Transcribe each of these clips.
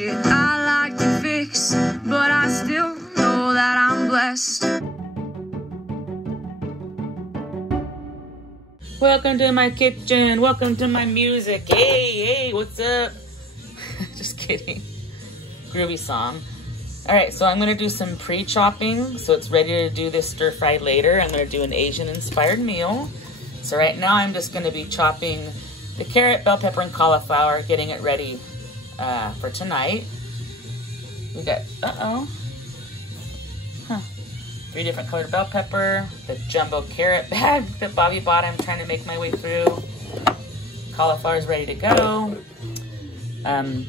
shit I like to fix, but I still know that I'm blessed. Welcome to my kitchen. Welcome to my music. Hey, what's up? Just kidding. Groovy song. All right, so I'm gonna do some pre-chopping so it's ready to do this stir fry later. I'm gonna do an Asian inspired meal. So right now I'm just gonna be chopping the carrot, bell pepper, and cauliflower, getting it ready for tonight. We got, 3 different colored bell pepper, the jumbo carrot bag that Bobby bought. I'm trying to make my way through. Cauliflower is ready to go.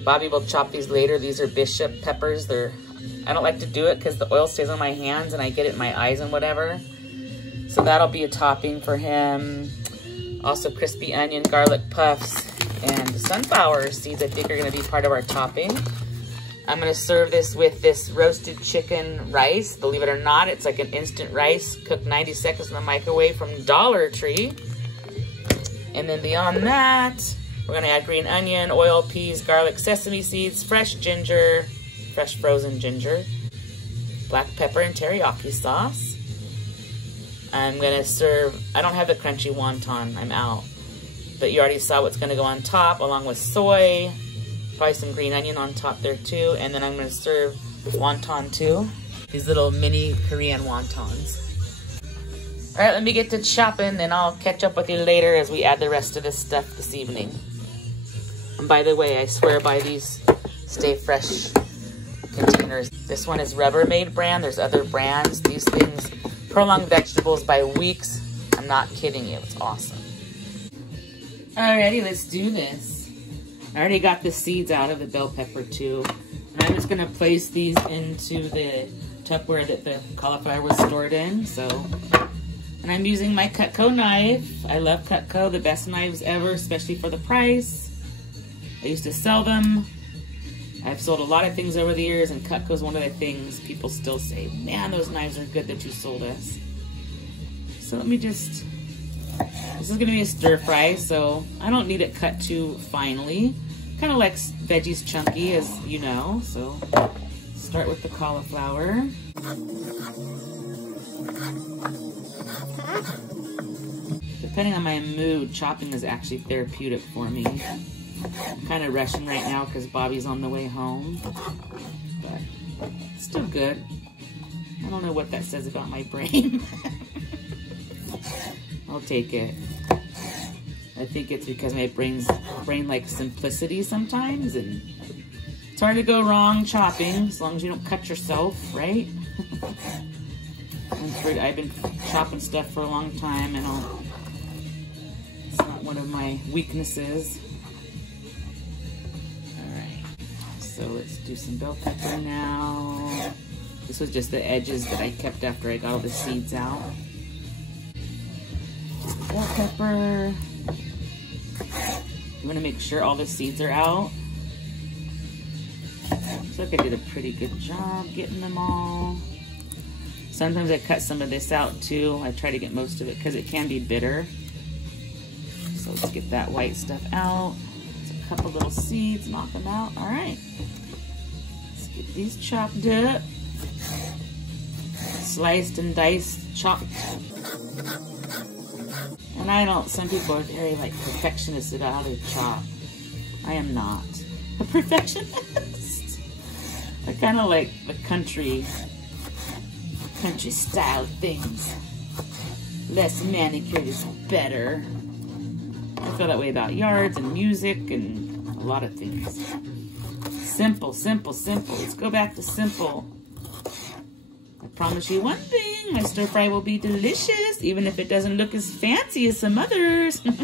Bobby will chop these later. These are bishop peppers. I don't like to do it because the oil stays on my hands and I get it in my eyes and whatever. So that'll be a topping for him. Also crispy onion, garlic puffs, and sunflower seeds I think are gonna be part of our topping. I'm gonna serve this with this roasted chicken rice. Believe it or not, it's like an instant rice cooked 90 seconds in the microwave from Dollar Tree. And then beyond that, we're gonna add green onion, oil, peas, garlic, sesame seeds, fresh ginger, fresh frozen ginger, black pepper and teriyaki sauce. I'm gonna serve, I don't have the crunchy wonton, I'm out. But you already saw what's gonna go on top along with soy, probably some green onion on top there too. And then I'm gonna serve wonton too. These little mini Korean wontons. All right, let me get to chopping and I'll catch up with you later as we add the rest of this stuff this evening. And by the way, I swear by these Stay Fresh containers. This one is Rubbermaid brand. There's other brands. These things prolong vegetables by weeks. I'm not kidding you, it's awesome. Alrighty, let's do this. I already got the seeds out of the bell pepper too. And I'm just gonna place these into the Tupperware that the cauliflower was stored in. And I'm using my Cutco knife. I love Cutco, the best knives ever, especially for the price. I used to sell them. I've sold a lot of things over the years, and Cutco's one of the things people still say, man, those knives are good that you sold us. So let me just, this is gonna be a stir fry, so I don't need it cut too finely. Kind of like veggies chunky, as you know. So start with the cauliflower. Depending on my mood, chopping is actually therapeutic for me. I'm kind of rushing right now because Bobby's on the way home, but it's still good. I don't know what that says about my brain. I'll take it. I think it's because my brain likes simplicity sometimes, and it's hard to go wrong chopping as long as you don't cut yourself, right? I've been chopping stuff for a long time, and it's not one of my weaknesses. So let's do some bell pepper now. This was just the edges that I kept after I got all the seeds out. Bell pepper. I'm gonna make sure all the seeds are out. Looks like I did a pretty good job getting them all. Sometimes I cut some of this out too. I try to get most of it because it can be bitter. So let's get that white stuff out. Couple little seeds, knock them out. All right, let's get these chopped up, sliced and diced, chopped. And I don't, some people are very like perfectionists about how they chop. I am not a perfectionist. I kind of like the country style things. Less manicured is better. I feel that way about yards and music and a lot of things. Simple, simple, simple. Let's go back to simple. I promise you one thing, my stir fry will be delicious, even if it doesn't look as fancy as some others. Get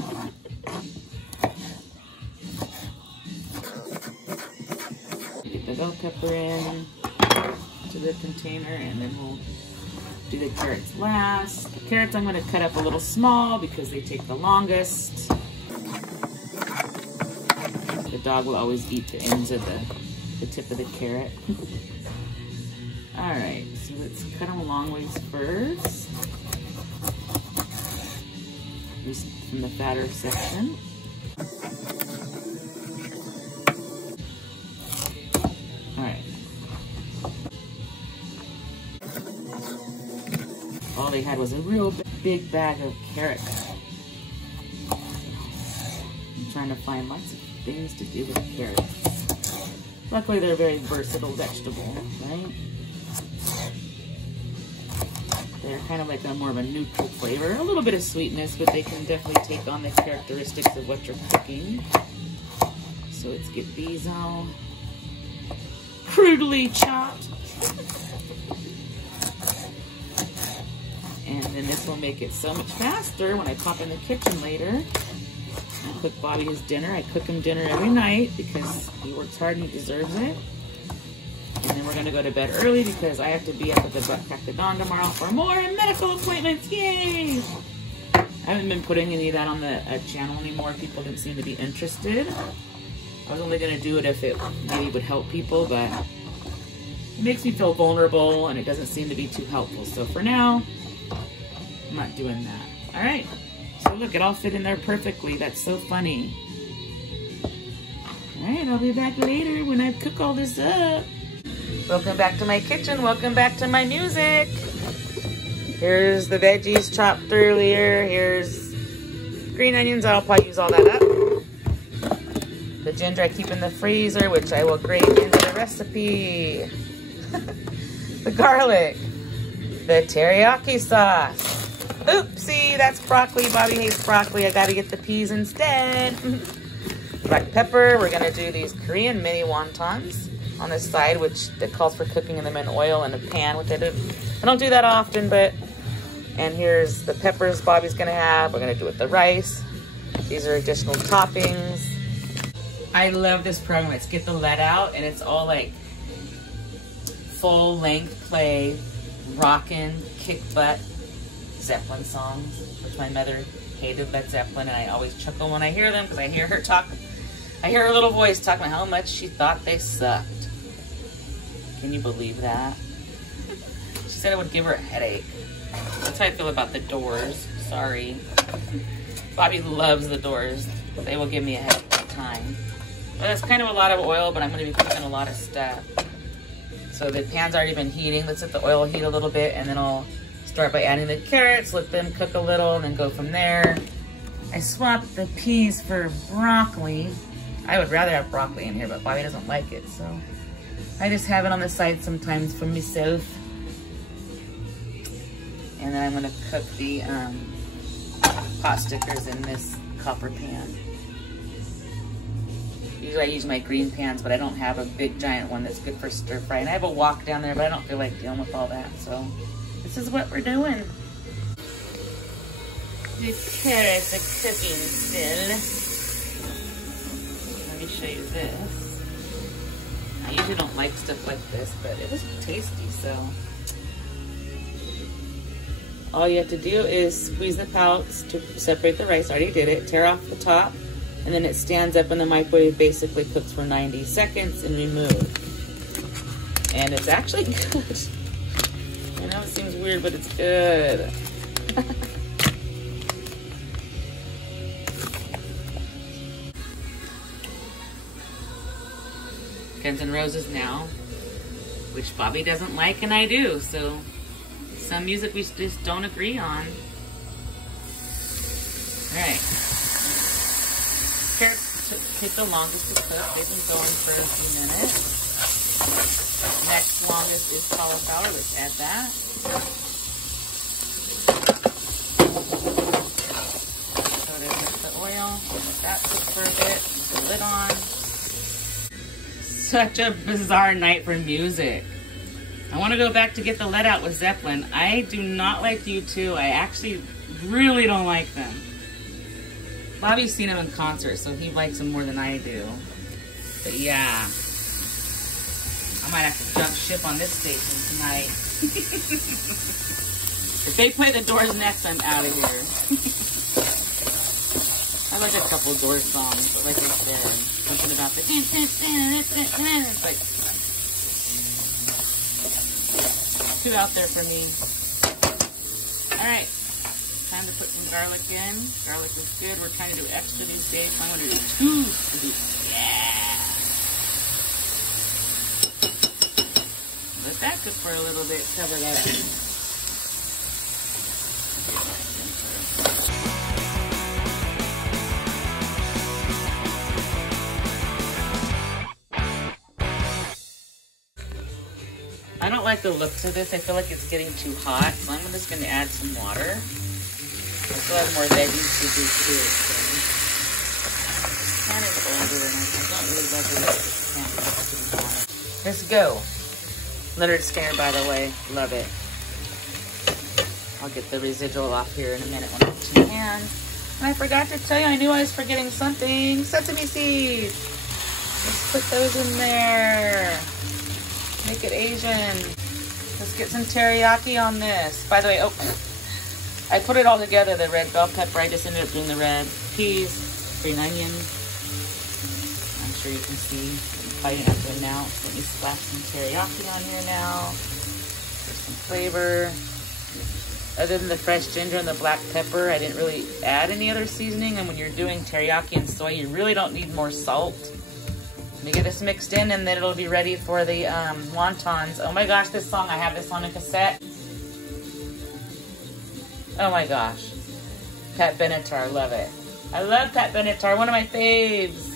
the bell pepper in to the container, and then we'll do the carrots last. The carrots I'm going to cut up a little small because they take the longest. The dog will always eat the ends of the tip of the carrot. All right, so let's cut them long ways first. Just from the fatter section. had was a real big bag of carrots. I'm trying to find lots of things to do with carrots. Luckily, they're a very versatile vegetable, right? They're kind of like a more of a neutral flavor. A little bit of sweetness, but they can definitely take on the characteristics of what you're cooking. So let's get these all crudely chopped. And then this will make it so much faster when I pop in the kitchen later. I cook Bobby his dinner. I cook him dinner every night because he works hard and he deserves it. And then we're gonna go to bed early because I have to be up at the crack of dawn tomorrow for more medical appointments. Yay! I haven't been putting any of that on the channel anymore. People didn't seem to be interested. I was only gonna do it if it maybe would help people, but it makes me feel vulnerable and it doesn't seem to be too helpful. So for now, I'm not doing that. All right, so look, it all fit in there perfectly. That's so funny. All right, I'll be back later when I cook all this up. Welcome back to my kitchen. Welcome back to my music. Here's the veggies chopped earlier. Here's green onions. I'll probably use all that up. The ginger I keep in the freezer, which I will grate into the recipe. The garlic. The teriyaki sauce. Oopsie, that's broccoli. Bobby hates broccoli. I gotta get the peas instead. Black pepper. We're gonna do these Korean mini wontons on this side, which it calls for cooking them in oil in a pan, which I don't do that often, but, and here's the peppers Bobby's gonna have. We're gonna do it with the rice. These are additional toppings. I love this program. Let's Get the Lead Out, and it's all like full length play, rockin', kick butt Zeppelin songs, which my mother hated Led Zeppelin, and I always chuckle when I hear them because I hear her talk. I hear her little voice talking about how much she thought they sucked. Can you believe that? She said it would give her a headache. That's how I feel about the Doors. Sorry. Bobby loves the Doors. They will give me a headache all the time. Well, that's kind of a lot of oil, but I'm going to be cooking a lot of stuff. So the pan's already been heating. Let's let the oil heat a little bit, and then I'll start by adding the carrots, let them cook a little, and then go from there. I swapped the peas for broccoli. I would rather have broccoli in here, but Bobby doesn't like it, so I just have it on the side sometimes for myself. And then I'm gonna cook the pot stickers in this copper pan. Usually I use my green pans, but I don't have a big giant one that's good for stir fry. And I have a wok down there, but I don't feel like dealing with all that, so this is what we're doing. The carrots are cooking still. Let me show you this. I usually don't like stuff like this, but it was tasty, so. All you have to do is squeeze the pouch to separate the rice. I already did it. Tear off the top, and then it stands up in the microwave, basically cooks for 90 seconds and remove. And it's actually good. I know it seems weird, but it's good. Guns N' Roses now, which Bobby doesn't like and I do, so some music we just don't agree on. Alright. Carrots take the longest to cook. They've been going for a few minutes. Next longest is cauliflower. Let's add that. So there's the oil. Let that cook for a bit. Put the lid on. Such a bizarre night for music. I want to go back to Get the Lead Out with Zeppelin. I do not like U2. I actually really don't like them. Bobby's seen them in concert, so he likes them more than I do. But yeah, I might have to jump ship on this station tonight. If they play the Doors next, I'm out of here. I like a couple Doors songs, but like I said, something about the it's like too out there for me. Alright, time to put some garlic in. Garlic is good. We're trying to do extra these days. I'm going to do 2 scoops. Yeah! Let that cook for a little bit. Cover that. I don't like the looks of this. I feel like it's getting too hot, so I'm just going to add some water. I still have more veggies to do too. So. Pan is older, and I don't really love the way this pan looks to be honest. Let's go. Leonard Skinner, by the way. Love it. I'll get the residual off here in a minute when it's in hand. And I forgot to tell you, I knew I was forgetting something. Sesame seeds. Let's put those in there. Make it Asian. Let's get some teriyaki on this. By the way, oh, I put it all together, the red bell pepper. I just ended up doing the red peas, green onion. I'm sure you can see. I'm probably gonna have to announce. Let me splash some teriyaki on here now for some flavor. Other than the fresh ginger and the black pepper, I didn't really add any other seasoning. And when you're doing teriyaki and soy, you really don't need more salt. Let me get this mixed in, and then it'll be ready for the wontons. Oh my gosh, this song, I have this on a cassette. Oh my gosh. Pat Benatar, love it. I love Pat Benatar, one of my faves.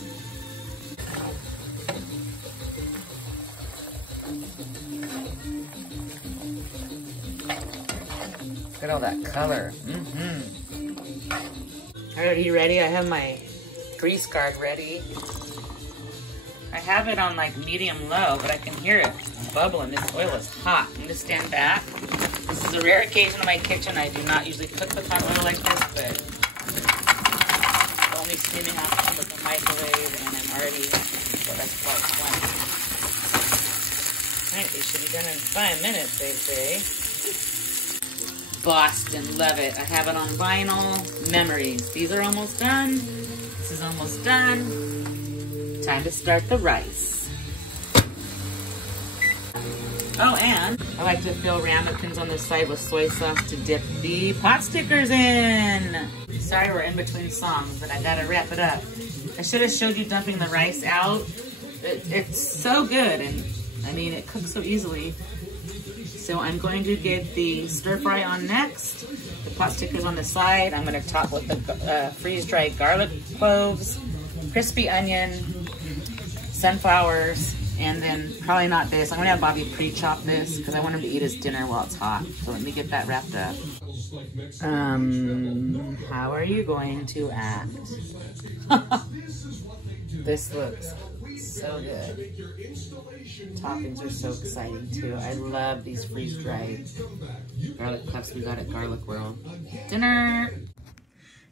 Look at all that color. All right, are you ready? I have my grease guard ready. I have it on like medium low, but I can hear it bubbling. This oil is hot. I'm gonna stand back. This is a rare occasion in my kitchen. I do not usually cook with hot oil like this, but it's only steaming off with the microwave, and I'm already, well, that's part 20. All right, they should be done in 5 minutes, they say. Boston, love it. I have it on vinyl. Memories. These are almost done. This is almost done. Time to start the rice. Oh, and I like to fill ramekins on the side with soy sauce to dip the pot stickers in. Sorry we're in between songs, but I gotta wrap it up. I should have showed you dumping the rice out. It's so good, and I mean, it cooks so easily. So I'm going to get the stir fry on next. The pot stickers on the side. I'm gonna top with the freeze-dried garlic cloves, crispy onion, sunflowers, and then probably not this. I'm gonna have Bobby pre-chop this because I want him to eat his dinner while it's hot. So let me get that wrapped up. How are you going to act? This looks so good. Toppings are so exciting too. I love these freeze-dried garlic cloves we got at Garlic World. Dinner!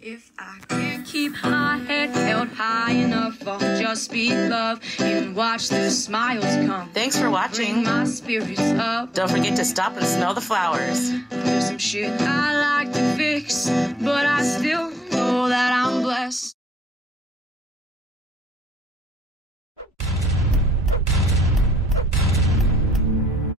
If I can't keep my head held high enough, I'll just speak love and watch the smiles come. Thanks for watching. Bring my spirits up. Don't forget to stop and smell the flowers. There's some shit I like to fix, but I